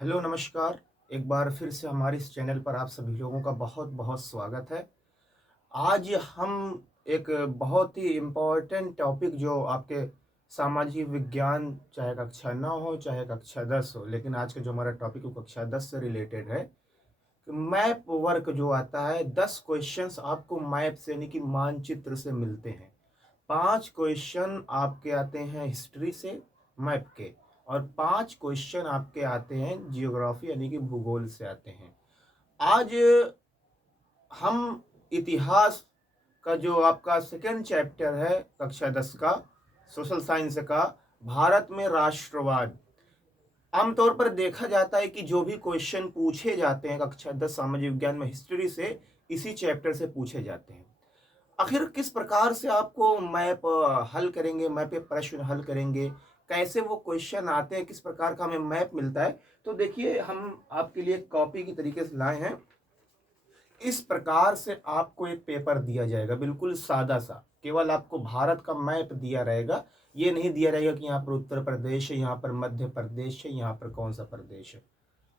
Hello नमस्कार। एक बार फिर से हमारे इस चैनल पर आप सभी लोगों का बहुत बहुत स्वागत है। आज हम एक बहुत ही इम्पोर्टेंट टॉपिक जो आपके सामाजिक विज्ञान चाहे कक्षा 9 हो चाहे कक्षा 10 हो, लेकिन आज का जो हमारा टॉपिक वो कक्षा 10 से रिलेटेड है। मैप वर्क जो आता है 10 क्वेश्चंस आपको मैप से यानी कि मानचित्र से मिलते हैं। 5 क्वेश्चन आपके आते हैं हिस्ट्री से, मैप के, और 5 क्वेश्चन आपके आते हैं जियोग्राफी यानी कि भूगोल से आते हैं। आज हम इतिहास का जो आपका सेकेंड चैप्टर है कक्षा 10 का, सोशल साइंस का, भारत में राष्ट्रवाद। आमतौर पर देखा जाता है कि जो भी क्वेश्चन पूछे जाते हैं कक्षा 10 सामाजिक विज्ञान में हिस्ट्री से, इसी चैप्टर से पूछे जाते हैं। आखिर किस प्रकार से आपको मैप हल करेंगे, मैप पे प्रश्न हल करेंगे, कैसे वो क्वेश्चन आते हैं, किस प्रकार का हमें मैप मिलता है। तो देखिए, हम आपके लिए कॉपी की तरीके से लाए हैं। इस प्रकार से आपको एक पेपर दिया जाएगा, बिल्कुल सादा सा, केवल आपको भारत का मैप दिया रहेगा। ये नहीं दिया रहेगा कि यहाँ पर उत्तर प्रदेश है, यहाँ पर मध्य प्रदेश है, यहाँ पर कौन सा प्रदेश है।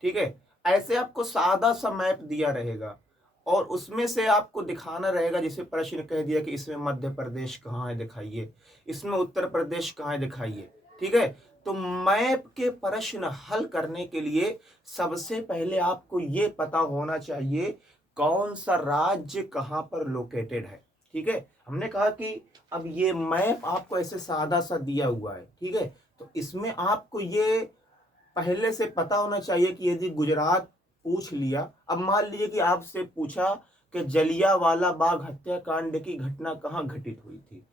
ठीक है। ऐसे आपको सादा सा मैप दिया रहेगा और उसमें से आपको दिखाना रहेगा। जैसे प्रश्न कह दिया कि इसमें मध्य प्रदेश कहाँ है दिखाइए, इसमें उत्तर प्रदेश कहाँ है दिखाइए। ठीक है। तो मैप के प्रश्न हल करने के लिए सबसे पहले आपको ये पता होना चाहिए कौन सा राज्य कहाँ पर लोकेटेड है। ठीक है। हमने कहा कि अब ये मैप आपको ऐसे सादा सा दिया हुआ है। ठीक है। तो इसमें आपको ये पहले से पता होना चाहिए कि यदि गुजरात पूछ लिया, अब मान लीजिए कि आपसे पूछा कि जलियांवाला बाग हत्याकांड की घटना कहाँ घटित हुई थी।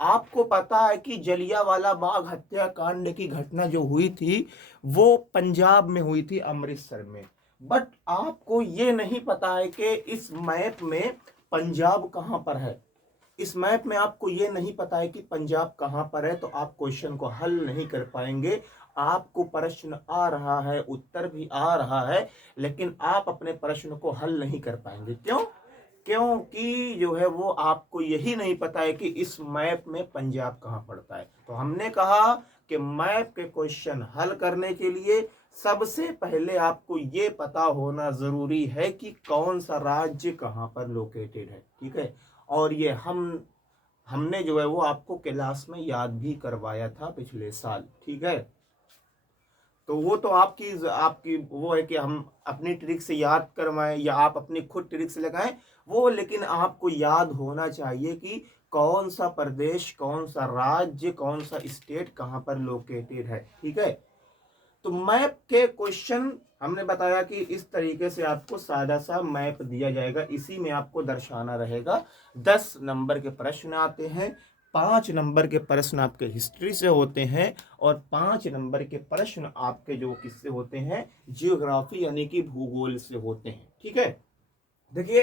आपको पता है कि जलियांवाला बाग हत्याकांड की घटना जो हुई थी वो पंजाब में हुई थी, अमृतसर में। बट आपको ये नहीं पता है कि इस मैप में पंजाब कहाँ पर है। इस मैप में आपको ये नहीं पता है कि पंजाब कहाँ पर है, तो आप क्वेश्चन को हल नहीं कर पाएंगे। आपको प्रश्न आ रहा है, उत्तर भी आ रहा है, लेकिन आप अपने प्रश्न को हल नहीं कर पाएंगे। क्यों? क्योंकि जो है वो आपको यही नहीं पता है कि इस मैप में पंजाब कहाँ पड़ता है। तो हमने कहा कि मैप के क्वेश्चन हल करने के लिए सबसे पहले आपको ये पता होना जरूरी है कि कौन सा राज्य कहाँ पर लोकेटेड है। ठीक है। और ये हमने जो है वो आपको क्लास में याद भी करवाया था पिछले साल। ठीक है। तो वो तो आपकी आपकी वो है कि हम अपनी ट्रिक से याद करवाएं या आप अपनी खुद ट्रिक से लगाएं वो, लेकिन आपको याद होना चाहिए कि कौन सा प्रदेश, कौन सा राज्य, कौन सा स्टेट कहाँ पर लोकेटेड है। ठीक है। तो मैप के क्वेश्चन हमने बताया कि इस तरीके से आपको सादा सा मैप दिया जाएगा, इसी में आपको दर्शाना रहेगा। 10 नंबर के प्रश्न आते हैं, 5 नंबर के प्रश्न आपके हिस्ट्री से होते हैं और 5 नंबर के प्रश्न आपके जो किससे होते हैं, जियोग्राफी यानी कि भूगोल से होते हैं। ठीक है। देखिए,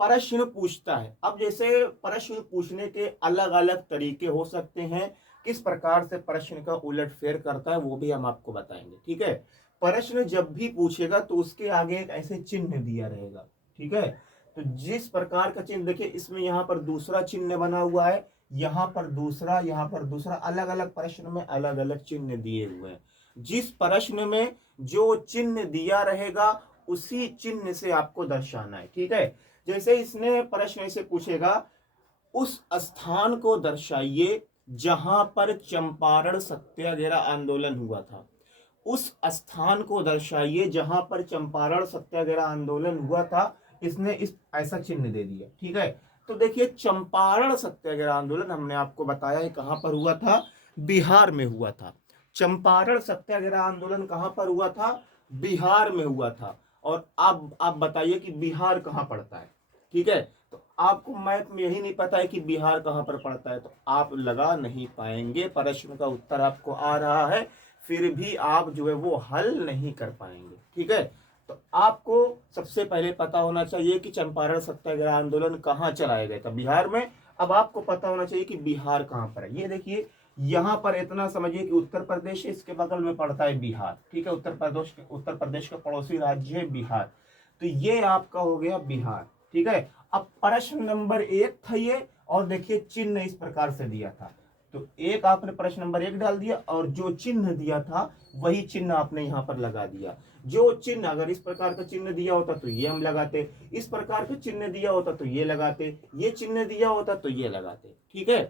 प्रश्न पूछता है। अब जैसे प्रश्न पूछने के अलग अलग तरीके हो सकते हैं, किस प्रकार से प्रश्न का उलटफेर करता है वो भी हम आपको बताएंगे। ठीक है। प्रश्न जब भी पूछेगा तो उसके आगे एक ऐसे चिन्ह दिया रहेगा। ठीक है। तो जिस प्रकार का चिन्ह देखिए, इसमें यहाँ पर दूसरा चिन्ह बना हुआ है, यहाँ पर दूसरा, यहाँ पर दूसरा, अलग अलग प्रश्न में अलग अलग चिन्ह दिए हुए हैं। जिस प्रश्न में जो चिन्ह दिया रहेगा उसी चिन्ह से आपको दर्शाना है। ठीक है। जैसे इसने प्रश्न ऐसे पूछेगा, उस स्थान को दर्शाइए जहां पर चंपारण सत्याग्रह आंदोलन हुआ था। उस स्थान को दर्शाइए जहां पर चंपारण सत्याग्रह आंदोलन हुआ था। इसने इस ऐसा चिन्ह दे दिया। ठीक है। तो देखिए, चंपारण सत्याग्रह आंदोलन हमने आपको बताया है कहां पर हुआ था, बिहार में हुआ था। चंपारण सत्याग्रह आंदोलन कहां पर हुआ था, बिहार में हुआ था। और अब आप बताइए कि बिहार कहां पड़ता है। ठीक है। तो आपको मैप में यही नहीं पता है कि बिहार कहां पर पड़ता है, तो आप लगा नहीं पाएंगे। प्रश्न का उत्तर आपको आ रहा है, फिर भी आप जो है वो हल नहीं कर पाएंगे। ठीक है। तो आपको सबसे पहले पता होना चाहिए कि चंपारण सत्याग्रह आंदोलन कहाँ चलाया गया था, बिहार में। अब आपको पता होना चाहिए कि बिहार कहाँ पर है। ये देखिए, यहाँ पर इतना समझिए कि उत्तर प्रदेश है, इसके बगल में पड़ता है बिहार। ठीक है। उत्तर प्रदेश का पड़ोसी राज्य है बिहार। तो ये आपका हो गया बिहार। ठीक है। अब प्रश्न नंबर 1 था ये, और देखिए चिन्ह इस प्रकार से दिया था। तो एक आपने प्रश्न नंबर 1 डाल दिया और जो चिन्ह दिया था वही चिन्ह आपने यहाँ पर लगा दिया। जो चिन्ह अगर इस प्रकार का चिन्ह दिया होता तो ये हम लगाते, इस प्रकार का चिन्ह दिया होता तो ये लगाते, ये चिन्ह दिया होता तो ये लगाते। ठीक है,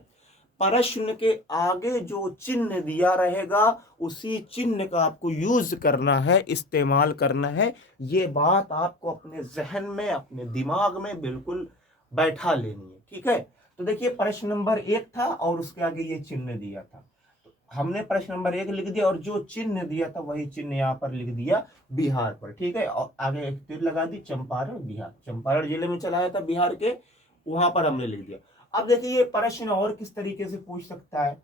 प्रश्न के आगे जो चिन्ह दिया रहेगा उसी चिन्ह का आपको यूज करना है, इस्तेमाल करना है। ये बात आपको अपने जहन में, अपने दिमाग में बिल्कुल बैठा लेनी है। ठीक है, तो देखिए प्रश्न नंबर 1 था और उसके आगे ये चिन्ह दिया था, तो हमने प्रश्न नंबर 1 लिख दिया और जो चिन्ह दिया था वही चिन्ह यहाँ पर लिख दिया बिहार पर। ठीक है, और आगे एक तीर लगा दी चंपारण बिहार, चंपारण जिले में चलाया था बिहार के, वहां पर हमने लिख दिया। अब देखिए ये प्रश्न और किस तरीके से पूछ सकता है।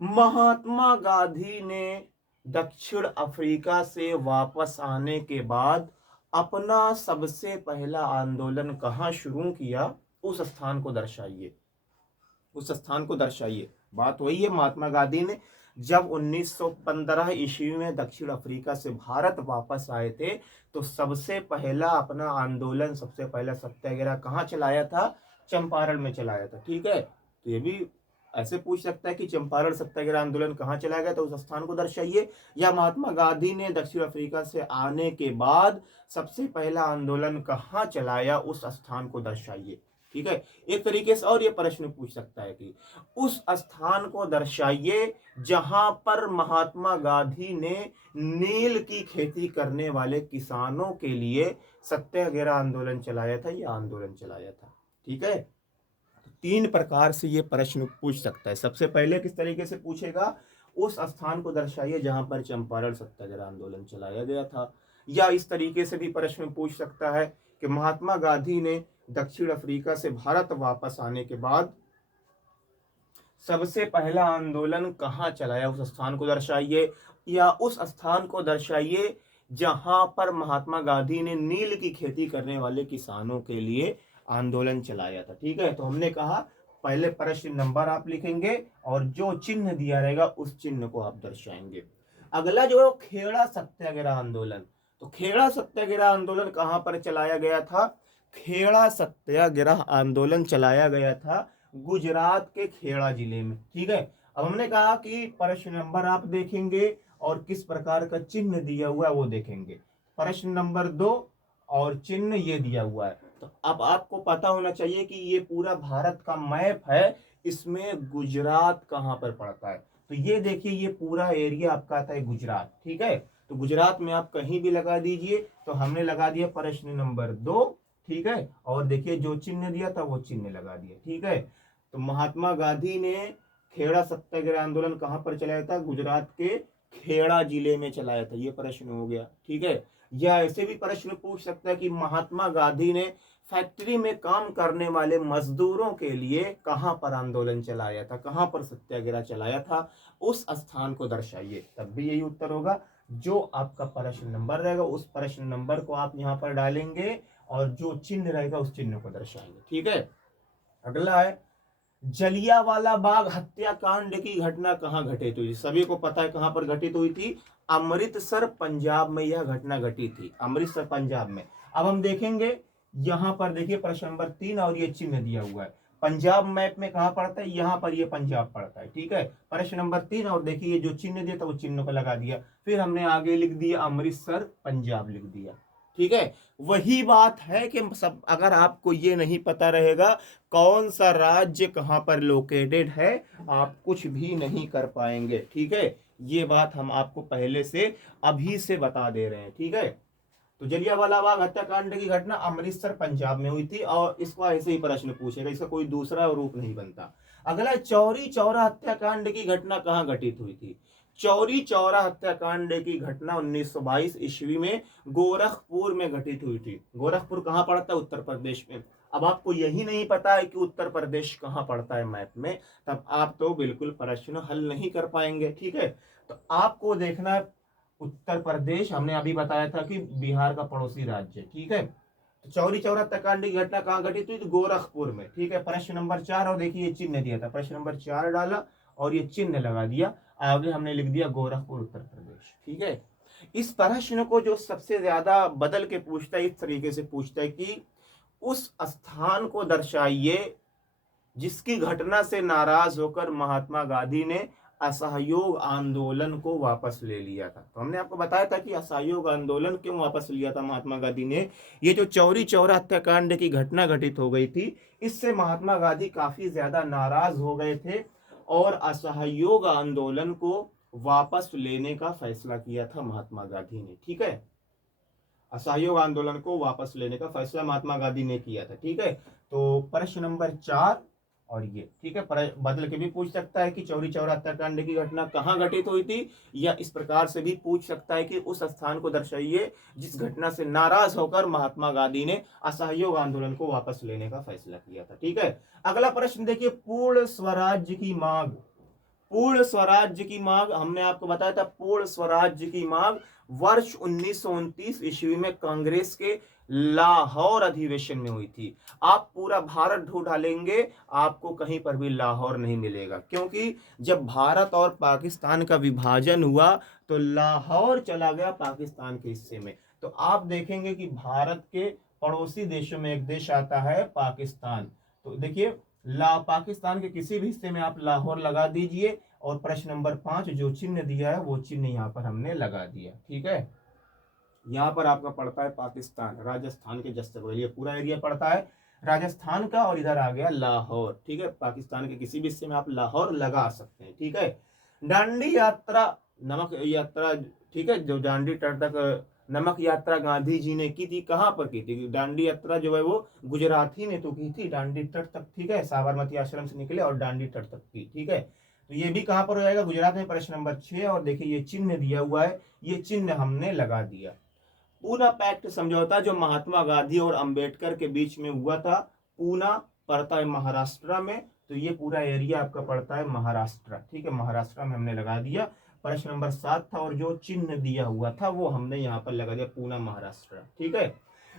महात्मा गांधी ने दक्षिण अफ्रीका से वापस आने के बाद अपना सबसे पहला आंदोलन कहां शुरू किया, उस स्थान को दर्शाइए, उस स्थान को दर्शाइए। बात वही है, महात्मा गांधी ने जब 1915 ईस्वी में दक्षिण अफ्रीका से भारत वापस आए थे तो सबसे पहला अपना आंदोलन, सबसे पहला सत्याग्रह कहाँ चलाया था, चंपारण में चलाया था। ठीक है, तो ये भी ऐसे पूछ सकता है कि चंपारण सत्याग्रह आंदोलन कहाँ चलाया गया, तो उस स्थान को दर्शाइए। या महात्मा गांधी ने दक्षिण अफ्रीका से आने के बाद सबसे पहला आंदोलन कहाँ चलाया, उस स्थान को दर्शाइए। ठीक है, एक तरीके से और ये प्रश्न पूछ सकता है कि उस स्थान को दर्शाइए जहां पर महात्मा गांधी ने नील की खेती करने वाले किसानों के लिए सत्याग्रह आंदोलन चलाया था, या आंदोलन चलाया था। ठीक है, तो 3 प्रकार से ये प्रश्न पूछ सकता है। सबसे पहले किस तरीके से पूछेगा, उस स्थान को दर्शाइए जहां पर चंपारण सत्याग्रह आंदोलन चलाया गया था। या इस तरीके से भी प्रश्न पूछ सकता है कि महात्मा गांधी ने दक्षिण अफ्रीका से भारत वापस आने के बाद सबसे पहला आंदोलन कहाँ चलाया, उस स्थान को दर्शाइए। या उस स्थान को दर्शाइए जहां पर महात्मा गांधी ने नील की खेती करने वाले किसानों के लिए आंदोलन चलाया था। ठीक है, तो हमने कहा पहले प्रश्न नंबर आप लिखेंगे और जो चिन्ह दिया रहेगा उस चिन्ह को आप दर्शाएंगे। अगला जो है खेड़ा सत्याग्रह आंदोलन, तो खेड़ा सत्याग्रह आंदोलन कहां पर चलाया गया था, खेड़ा सत्याग्रह आंदोलन चलाया गया था गुजरात के खेड़ा जिले में। ठीक है, अब हमने कहा कि प्रश्न नंबर आप देखेंगे और किस प्रकार का चिन्ह दिया हुआ है वो देखेंगे। प्रश्न नंबर 2 और चिन्ह ये दिया हुआ है, तो अब आपको पता होना चाहिए कि ये पूरा भारत का मैप है, इसमें गुजरात कहाँ पर पड़ता है। तो ये देखिए ये पूरा एरिया आपका आता है गुजरात। ठीक है, तो गुजरात में आप कहीं भी लगा दीजिए, तो हमने लगा दिया प्रश्न नंबर 2। ठीक है, और देखिए जो चिन्ह दिया था वो चिन्ह लगा दिया। ठीक है, तो महात्मा गांधी ने खेड़ा सत्याग्रह आंदोलन कहां पर चलाया था, गुजरात के खेड़ा जिले में चलाया था। ये प्रश्न हो गया। ठीक है, या ऐसे भी प्रश्न पूछ सकता है कि महात्मा गांधी ने फैक्ट्री में काम करने वाले मजदूरों के लिए कहां पर आंदोलन चलाया था, कहां पर सत्याग्रह चलाया था, उस स्थान को दर्शाइए। तब भी यही उत्तर होगा। जो आपका प्रश्न नंबर रहेगा उस प्रश्न नंबर को आप यहाँ पर डालेंगे और जो चिन्ह रहेगा उस चिन्ह को दर्शाएंगे। ठीक है, अगला है जलियांवाला बाग हत्याकांड की घटना कहां घटित हुई। सभी को पता है कहां पर घटित हुई थी, अमृतसर पंजाब में यह घटना घटी थी, अमृतसर पंजाब में। अब हम देखेंगे यहां पर देखिए प्रश्न नंबर 3 और ये चिन्ह दिया हुआ है। पंजाब मैप में कहां पड़ता है, यहां पर ये पंजाब पड़ता है। ठीक है, प्रश्न नंबर 3 और देखिए जो चिन्ह दिया था वो चिन्ह को लगा दिया, फिर हमने आगे लिख दिया अमृतसर पंजाब लिख दिया। ठीक है, वही बात है कि सब अगर आपको ये नहीं पता रहेगा कौन सा राज्य कहां पर लोकेटेड है, आप कुछ भी नहीं कर पाएंगे। ठीक है, ये बात हम आपको पहले से अभी से बता दे रहे हैं। ठीक है, तो जलियांवाला बाग हत्याकांड की घटना अमृतसर पंजाब में हुई थी और इसको ऐसे ही प्रश्न पूछेगा, इसका कोई दूसरा रूप नहीं बनता। अगला चौरी चौरा हत्याकांड की घटना कहां घटित हुई थी। चौरी चौरा हत्याकांड की घटना 1922 ईस्वी में गोरखपुर में घटित हुई थी। गोरखपुर कहां पड़ता है, उत्तर प्रदेश में। अब आपको यही नहीं पता है कि उत्तर प्रदेश कहां पड़ता है मैप में, तब आप तो बिल्कुल प्रश्न हल नहीं कर पाएंगे। ठीक है, तो आपको देखना है उत्तर प्रदेश, हमने अभी बताया था कि बिहार का पड़ोसी राज्य। ठीक है, तो चौरी चौरा हत्याकांड की घटना कहां घटित हुई, गोरखपुर में। ठीक है, प्रश्न नंबर 4 और देखिए चिन्ह दिया था, प्रश्न नंबर 4 डाला और ये चिन्ह लगा दिया, आगे हमने लिख दिया गोरखपुर उत्तर प्रदेश। ठीक है, इस प्रश्न को जो सबसे ज्यादा बदल के पूछता है, इस तरीके से पूछता है कि उस स्थान को दर्शाइए जिसकी घटना से नाराज होकर महात्मा गांधी ने असहयोग आंदोलन को वापस ले लिया था। तो हमने आपको बताया था कि असहयोग आंदोलन क्यों वापस लिया था महात्मा गांधी ने। ये जो चौरी चौरा हत्याकांड की घटना घटित हो गई थी, इससे महात्मा गांधी काफी ज्यादा नाराज हो गए थे और असहयोग आंदोलन को वापस लेने का फैसला किया था महात्मा गांधी ने। ठीक है, असहयोग आंदोलन को वापस लेने का फैसला महात्मा गांधी ने किया था। ठीक है, तो प्रश्न नंबर 4 और ये, ठीक है, बदल के भी पूछ सकता है कि चौरी चौरा हत्याकांड की घटना कहाँ घटित हुई थी, या इस प्रकार से भी पूछ सकता है कि उस स्थान को दर्शाइए जिस घटना से नाराज होकर महात्मा गांधी ने असहयोग आंदोलन को वापस लेने का फैसला किया था। ठीक है, अगला प्रश्न देखिए, पूर्ण स्वराज्य की मांग। पूर्ण स्वराज्य की मांग हमने आपको बताया था, पूर्ण स्वराज्य की मांग वर्ष 1929 ईस्वी में कांग्रेस के लाहौर अधिवेशन में हुई थी। आप पूरा भारत ढूंढ डालेंगे, आपको कहीं पर भी लाहौर नहीं मिलेगा, क्योंकि जब भारत और पाकिस्तान का विभाजन हुआ तो लाहौर चला गया पाकिस्तान के हिस्से में। तो आप देखेंगे कि भारत के पड़ोसी देशों में एक देश आता है पाकिस्तान। तो देखिए, पाकिस्तान के किसी भी हिस्से में आप लाहौर लगा दीजिए, और प्रश्न नंबर 5 जो चिन्ह दिया है वो चिन्ह यहाँ पर हमने लगा दिया। ठीक है, यहाँ पर आपका पड़ता है पाकिस्तान, राजस्थान के जैसलमेर, ये पूरा एरिया पड़ता है राजस्थान का, और इधर आ गया लाहौर। ठीक है, पाकिस्तान के किसी भी हिस्से में आप लाहौर लगा सकते हैं। ठीक है, दांडी यात्रा, नमक यात्रा, ठीक है, जो दांडी तट तक नमक यात्रा गांधी जी ने की थी, कहाँ पर की थी? दांडी यात्रा जो है वो गुजराती ने तो की थी, दांडी तट तक। ठीक है, साबरमती आश्रम से निकले और दांडी तट तक की। ठीक है, तो ये भी कहाँ पर हो जाएगा? गुजरात में। प्रश्न नंबर 6, और देखिए ये चिन्ह दिया हुआ है, ये चिन्ह हमने लगा दिया। पूना पैक्ट समझौता जो महात्मा गांधी और अंबेडकर के बीच में हुआ था, पूना पड़ता है महाराष्ट्र में, तो ये पूरा एरिया आपका पड़ता है महाराष्ट्र। ठीक है, महाराष्ट्र में हमने लगा दिया। प्रश्न नंबर 7 था, और जो चिन्ह दिया हुआ था वो हमने यहाँ पर लगा दिया, पूना महाराष्ट्र। ठीक है,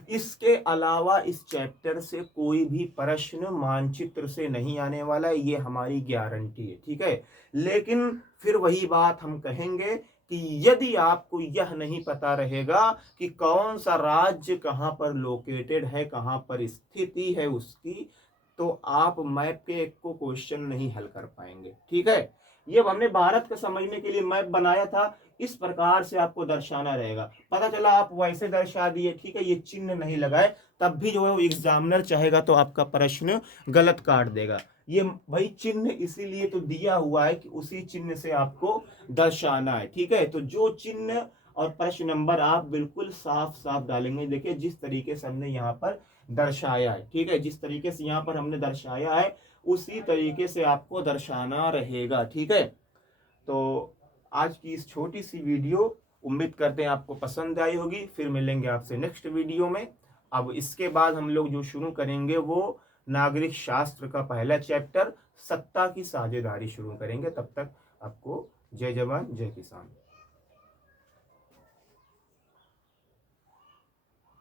इसके अलावा इस चैप्टर से कोई भी प्रश्न मानचित्र से नहीं आने वाला है, ये हमारी गारंटी है। ठीक है, लेकिन फिर वही बात हम कहेंगे कि यदि आपको यह नहीं पता रहेगा कि कौन सा राज्य कहाँ पर लोकेटेड है, कहाँ पर स्थिति है उसकी, तो आप मैप के एक को क्वेश्चन नहीं हल कर पाएंगे। ठीक है, ये हमने भारत को समझने के लिए मैप बनाया था, इस प्रकार से आपको दर्शाना रहेगा। पता चला आप वैसे दर्शा दिए, ठीक है, ये चिन्ह नहीं लगाए, तब भी जो है वो एग्जामिनर चाहेगा तो आपका प्रश्न गलत काट देगा। ये भाई चिन्ह इसीलिए तो दिया हुआ है कि उसी चिन्ह से आपको दर्शाना है। ठीक है, तो जो चिन्ह और प्रश्न नंबर आप बिल्कुल साफ साफ डालेंगे। देखिए जिस तरीके से हमने यहाँ पर दर्शाया है, ठीक है, जिस तरीके से यहाँ पर हमने दर्शाया है उसी तरीके से आपको दर्शाना रहेगा। ठीक है, तो आज की इस छोटी सी वीडियो उम्मीद करते हैं आपको पसंद आई होगी। फिर मिलेंगे आपसे नेक्स्ट वीडियो में। अब इसके बाद हम लोग जो शुरू करेंगे वो नागरिक शास्त्र का पहला चैप्टर, सत्ता की साझेदारी शुरू करेंगे। तब तक आपको जय जवान जय किसान।